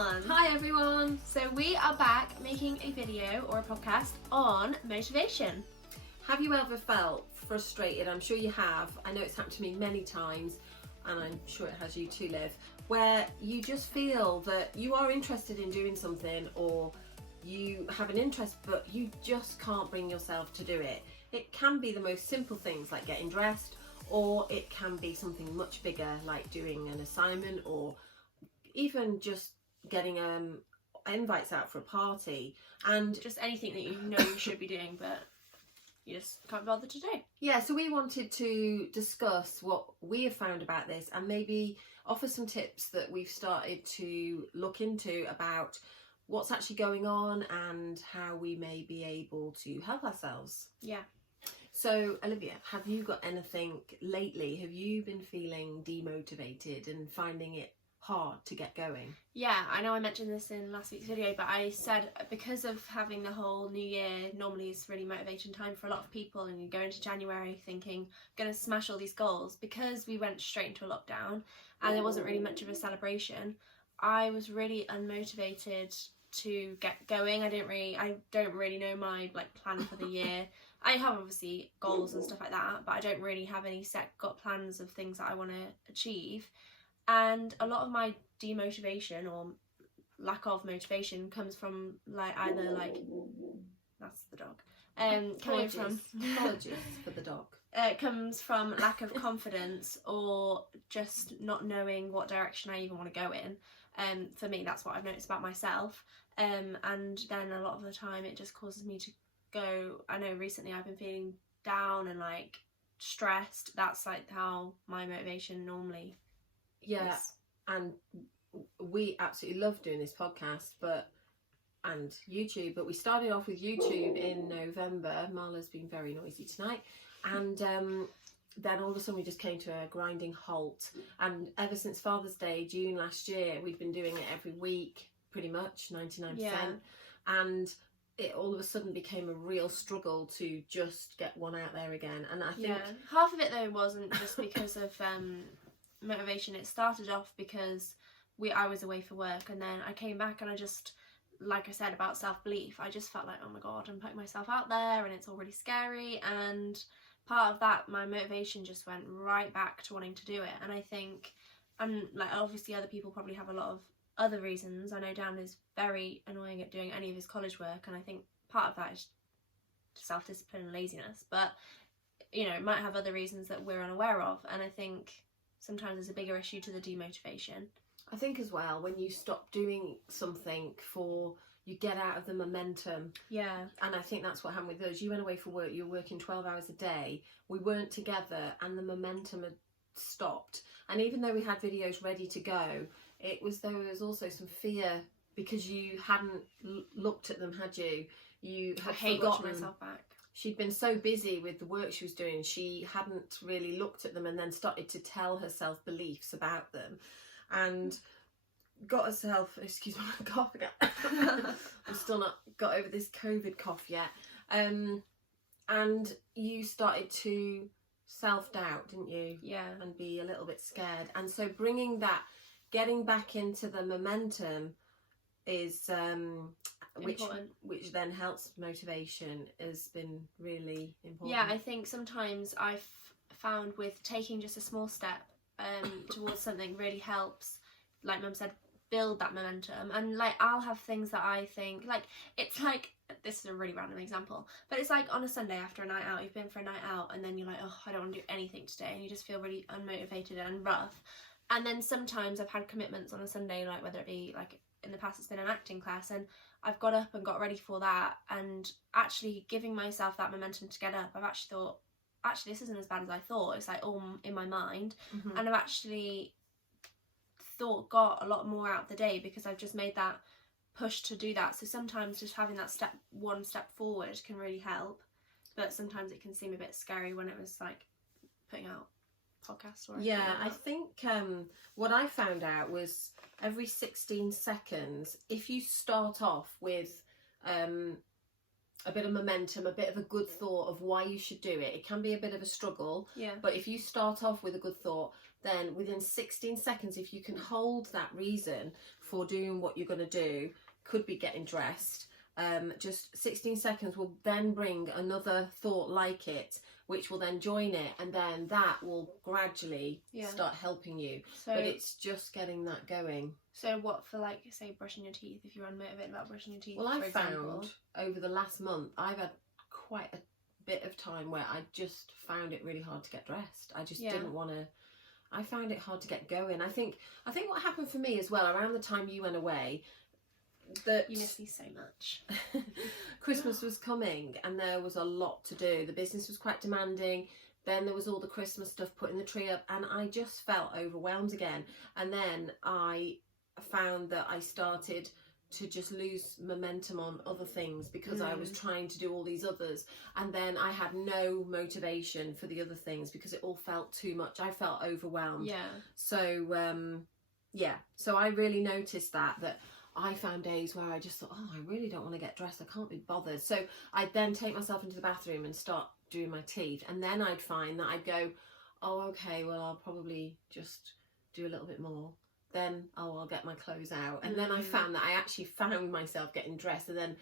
everyone! Hi everyone! So we are back making a video or a podcast on motivation. Have you ever felt frustrated? I'm sure you have. I know it's happened to me many times, and I'm sure it has you too, Liv, where you just feel that you are interested in doing something, or you have an interest but you just can't bring yourself to do it. It can be the most simple things like getting dressed, or it can be something much bigger like doing an assignment, or even just getting invites out for a party, and just anything that you know you should be doing but you just can't bother to do. Yeah, so we wanted to discuss what we have found about this and maybe offer some tips that we've started to look into about what's actually going on and how we may be able to help ourselves. Yeah. So, Olivia, have you got anything lately? Have you been feeling demotivated and finding it hard to get going? Yeah, I know I mentioned this in last week's video, but I said because of having the whole new year normally is really motivation time for a lot of people, and you go into January thinking, I'm going to smash all these goals. Because we went straight into a lockdown and there wasn't really much of a celebration, I was really unmotivated to get going. I don't really know my plan for the year. I have obviously goals and stuff like that, but I don't really have any got plans of things that I want to achieve. And a lot of my demotivation or lack of motivation comes from either that's the dog. Apologies for the dog. It comes from lack of confidence or just not knowing what direction I even want to go in. For me, that's what I've noticed about myself. And then a lot of the time it just causes me to go. I know recently I've been feeling down and stressed. That's how my motivation normally. Yeah, and we absolutely love doing this podcast and YouTube, but we started off with YouTube in November. Marla's been very noisy tonight, and then all of a sudden we just came to a grinding halt, and ever since Father's Day, June last year, we've been doing it every week, pretty much 99%, and it all of a sudden became a real struggle to just get one out there again. And I think half of it though wasn't just because of motivation. It started off because I was away for work, and then I came back and I just, like I said about self-belief, I just felt like, oh my god, I'm putting myself out there and it's all really scary, and part of that, my motivation just went right back to wanting to do it. And I think, and obviously other people probably have a lot of other reasons. I know Dan is very annoying at doing any of his college work, and I think part of that is self-discipline and laziness, but it might have other reasons that we're unaware of. And I think sometimes there's a bigger issue to the demotivation. I think as well, when you stop doing something you get out of the momentum. Yeah. And I think that's what happened with us. You went away for work, you were working 12 hours a day, we weren't together, and the momentum had stopped. And even though we had videos ready to go, there was also some fear because you hadn't looked at them, had you? You had forgotten myself back. She'd been so busy with the work she was doing, she hadn't really looked at them, and then started to tell herself beliefs about them, and got herself, excuse me, I'm coughing again. I'm still not got over this COVID cough yet. And you started to self-doubt, didn't you? Yeah. And be a little bit scared. And so getting back into the momentum is which then helps motivation, has been really important. Yeah, I think sometimes I've found with taking just a small step towards something really helps, like Mum said, build that momentum. And I'll have things that I think it's this is a really random example, but it's on a Sunday after a night out, you've been for a night out, and then you're oh, I don't want to do anything today, and you just feel really unmotivated and rough. And then sometimes I've had commitments on a Sunday, whether it be in the past it's been an acting class, and I've got up and got ready for that, and actually giving myself that momentum to get up, I've actually thought, this isn't as bad as I thought. It's all in my mind. Mm-hmm. And I've actually got a lot more out of the day because I've just made that push to do that. So sometimes just having that one step forward can really help, but sometimes it can seem a bit scary when it was putting out podcasts or anything. Yeah, I think what I found out was every 16 seconds, if you start off with a bit of momentum, a bit of a good thought of why you should do it. It can be a bit of a struggle, Yeah. but if you start off with a good thought, then within 16 seconds, if you can hold that reason for doing what you're going to do, could be getting dressed, just 16 seconds will then bring another thought like it, which will then join it, and then that will gradually start helping you. So, but it's just getting that going. So what for, like, say, brushing your teeth, if you're unmotivated about brushing your teeth, well, for I example. found over the last month I've had quite a bit of time where I just found it really hard to get dressed. I just didn't want to. I found it hard to get going. I think what happened for me as well, around the time you went away, that you miss me so much. Christmas was coming and there was a lot to do. The business was quite demanding. Then there was all the Christmas stuff, putting the tree up, and I just felt overwhelmed again. And then I found that I started to just lose momentum on other things because I was trying to do all these others, and then I had no motivation for the other things because it all felt too much. I felt overwhelmed. So so I really noticed that I found days where I just thought, oh, I really don't want to get dressed, I can't be bothered. So I'd then take myself into the bathroom and start doing my teeth, and then I'd find that I'd go, oh, okay, well, I'll probably just do a little bit more. Then, I'll get my clothes out. And then I found that I actually found myself getting dressed, and then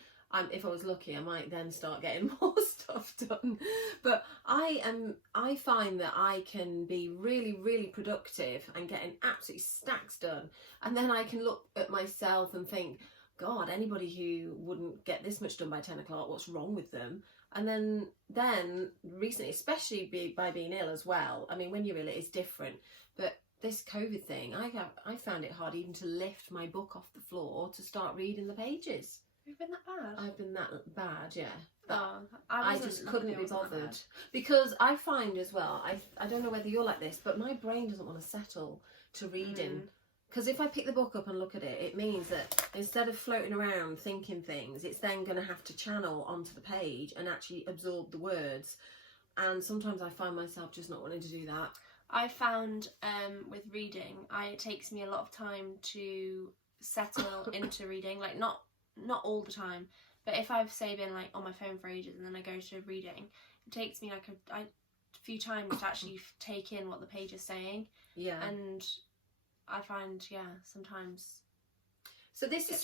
if I was lucky, I might then start getting more stuff done. But I find that I can be really, really productive and getting absolutely stacks done. And then I can look at myself and think, God, anybody who wouldn't get this much done by 10 o'clock, what's wrong with them? And then recently, especially by being ill as well, I mean, when you're ill, it is different. But this COVID thing, I found it hard even to lift my book off the floor to start reading the pages. You've been that bad? I've been that bad, yeah. I just couldn't be bothered. Because I find as well, I don't know whether you're like this, but my brain doesn't want to settle to reading. Because if I pick the book up and look at it, it means that instead of floating around thinking things, it's then going to have to channel onto the page and actually absorb the words. And sometimes I find myself just not wanting to do that. I found with reading, it takes me a lot of time to settle into reading. Like, not all the time, but if I've, say, been like on my phone for ages and then I go to reading, it takes me like a few times to actually take in what the page is saying. Yeah. And I find, sometimes. So this is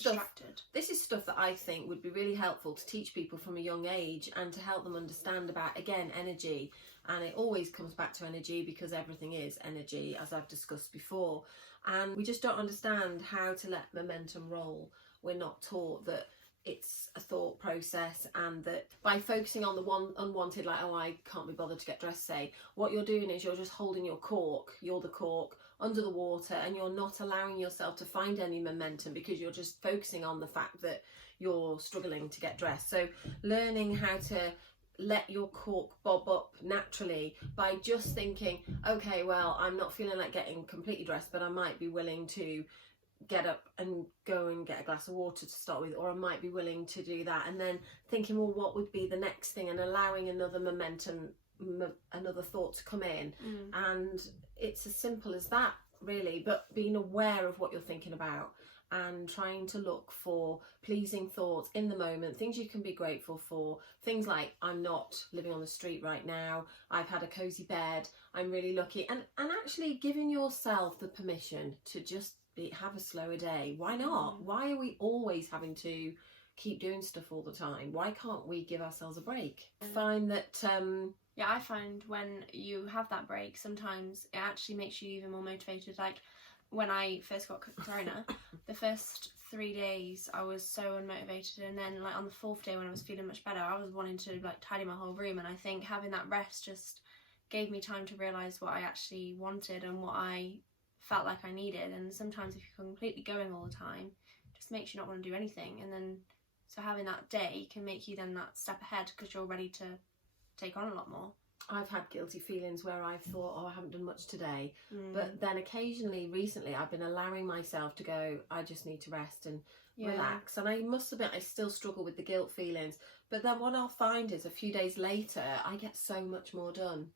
stuff that I think would be really helpful to teach people from a young age and to help them understand about, again, energy. And it always comes back to energy because everything is energy, as I've discussed before. And we just don't understand how to let momentum roll. We're not taught that it's a thought process, and that by focusing on the one unwanted, like, oh, I can't be bothered to get dressed, say, what you're doing is you're just holding your cork, you're the cork, under the water, and you're not allowing yourself to find any momentum because you're just focusing on the fact that you're struggling to get dressed. So learning how to let your cork bob up naturally by just thinking, okay, well, I'm not feeling like getting completely dressed, but I might be willing to get up and go and get a glass of water to start with, or I might be willing to do that, and then thinking, well, what would be the next thing, and allowing another momentum, another thought to come in. And it's as simple as that, really, but being aware of what you're thinking about and trying to look for pleasing thoughts in the moment, things you can be grateful for, things like, I'm not living on the street right now, I've had a cozy bed, I'm really lucky, and actually giving yourself the permission to just have a slower day. Why not? Why are we always having to keep doing stuff all the time? Why can't we give ourselves a break? Find that I find when you have that break, sometimes it actually makes you even more motivated. Like when I first got corona, the first 3 days I was so unmotivated, and then like on the 4th day when I was feeling much better, I was wanting to like tidy my whole room. And I think having that rest just gave me time to realise what I actually wanted and what I felt like I needed. And sometimes if you're completely going all the time, it just makes you not want to do anything. And then so having that day can make you then that step ahead because you're ready to take on a lot more. I've had guilty feelings where I've thought, oh, I haven't done much today. But then occasionally, recently, I've been allowing myself to go, I just need to rest and relax. And I must admit, I still struggle with the guilt feelings. But then what I'll find is a few days later, I get so much more done.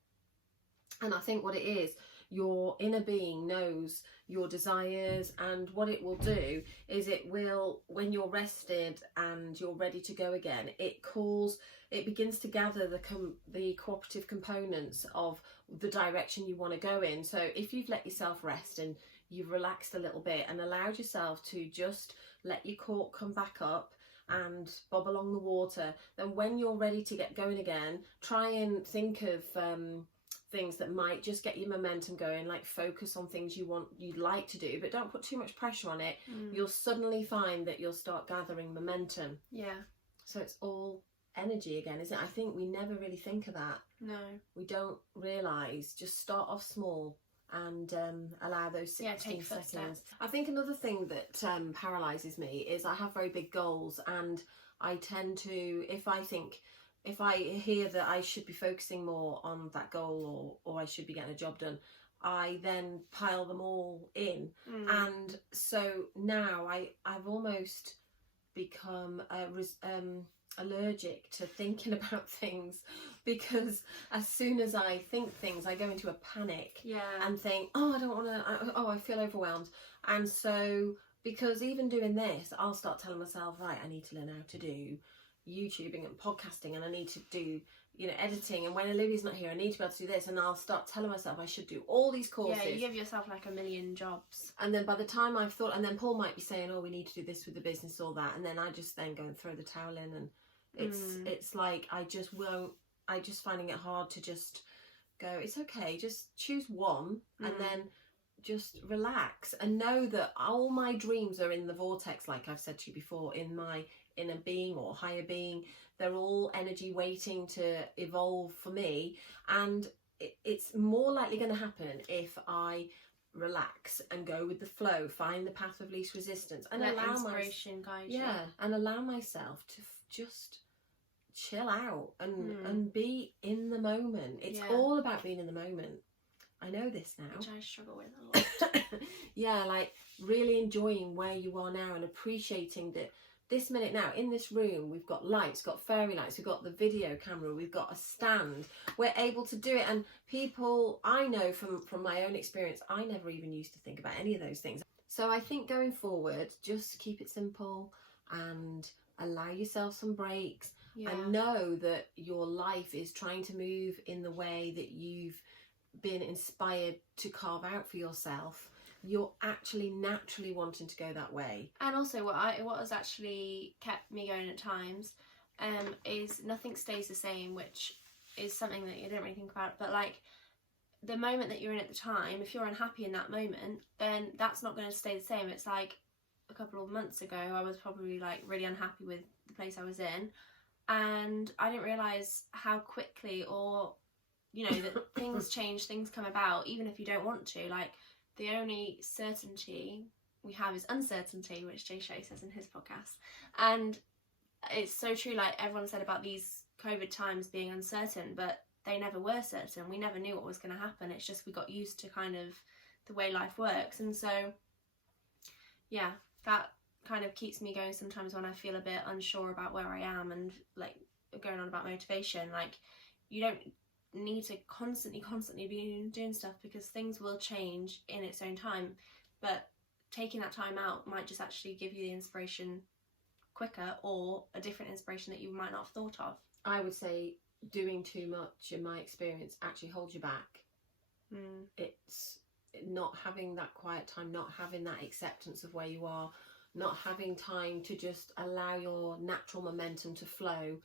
And I think what it is, your inner being knows your desires, and what it will do is it will, when you're rested and you're ready to go again, it begins to gather the cooperative components of the direction you want to go in. So if you've let yourself rest and you've relaxed a little bit and allowed yourself to just let your cork come back up and bob along the water, then when you're ready to get going again, try and think of things that might just get your momentum going, like focus on things you'd like to do, but don't put too much pressure on it. You'll suddenly find that you'll start gathering momentum. Yeah. So it's all energy again, isn't it? I think we never really think of that. No. We don't realise, just start off small and allow those 16 seconds. I think another thing that paralyses me is I have very big goals, and I tend to, if I hear that I should be focusing more on that goal, or I should be getting a job done, I then pile them all in. And so now I've almost become allergic to thinking about things, because as soon as I think things, I go into a panic and think, oh, I don't want to, I feel overwhelmed. And so, because even doing this, I'll start telling myself, right, I need to learn how to do YouTubing and podcasting, and I need to do, editing, and when Olivia's not here, I need to be able to do this, and I'll start telling myself I should do all these courses. Yeah, you give yourself like a million jobs. And then by the time I've thought, and then Paul might be saying, oh, we need to do this with the business or that, and then I just then go and throw the towel in, and it's like I just finding it hard to just go, it's okay, just choose one and then just relax and know that all my dreams are in the vortex, like I've said to you before, in my inner being or higher being. They're all energy waiting to evolve for me, and it's more likely going to happen if I relax and go with the flow, find the path of least resistance, and let allow inspiration guide you. and allow myself to just chill out and be in the moment. It's all about being in the moment. I know this now, which I struggle with a lot. Yeah, like really enjoying where you are now and appreciating that this minute now in this room. We've got lights, got fairy lights, we've got the video camera, we've got a stand, we're able to do it. And people, I know from my own experience, I never even used to think about any of those things. So I think going forward, just keep it simple and allow yourself some breaks, and know that your life is trying to move in the way that you've been inspired to carve out for yourself. You're actually naturally wanting to go that way. And also what has actually kept me going at times is nothing stays the same, which is something that you don't really think about, but like the moment that you're in at the time, if you're unhappy in that moment, then that's not going to stay the same. It's like a couple of months ago I was probably like really unhappy with the place I was in, and I didn't realise how quickly, or that things change, things come about even if you don't want to. Like the only certainty we have is uncertainty, which Jay Shay says in his podcast. And it's so true, like everyone said about these COVID times being uncertain, but they never were certain. We never knew what was going to happen. It's just we got used to kind of the way life works. And so, yeah, that kind of keeps me going sometimes when I feel a bit unsure about where I am, and like going on about motivation. Like you don't need to constantly be doing stuff, because things will change in its own time, but taking that time out might just actually give you the inspiration quicker, or a different inspiration that you might not have thought of. I would say doing too much, in my experience, actually holds you back. It's not having that quiet time, not having that acceptance of where you are, not having time to just allow your natural momentum to flow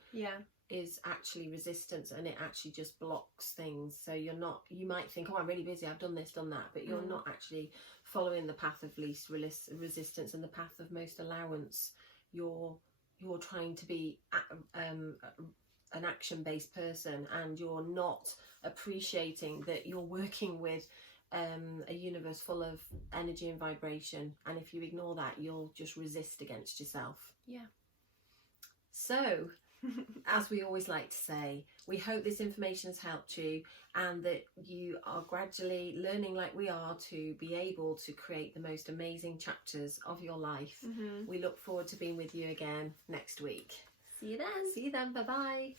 is actually resistance, and it actually just blocks things. So you might think, oh, I'm really busy, I've done this, done that, but you're not actually following the path of least resistance and the path of most allowance. You're trying to be an action-based person, and you're not appreciating that you're working with a universe full of energy and vibration, and if you ignore that, you'll just resist against yourself. So as we always like to say, we hope this information has helped you, and that you are gradually learning, like we are, to be able to create the most amazing chapters of your life. We look forward to being with you again next week. See you then. Bye bye.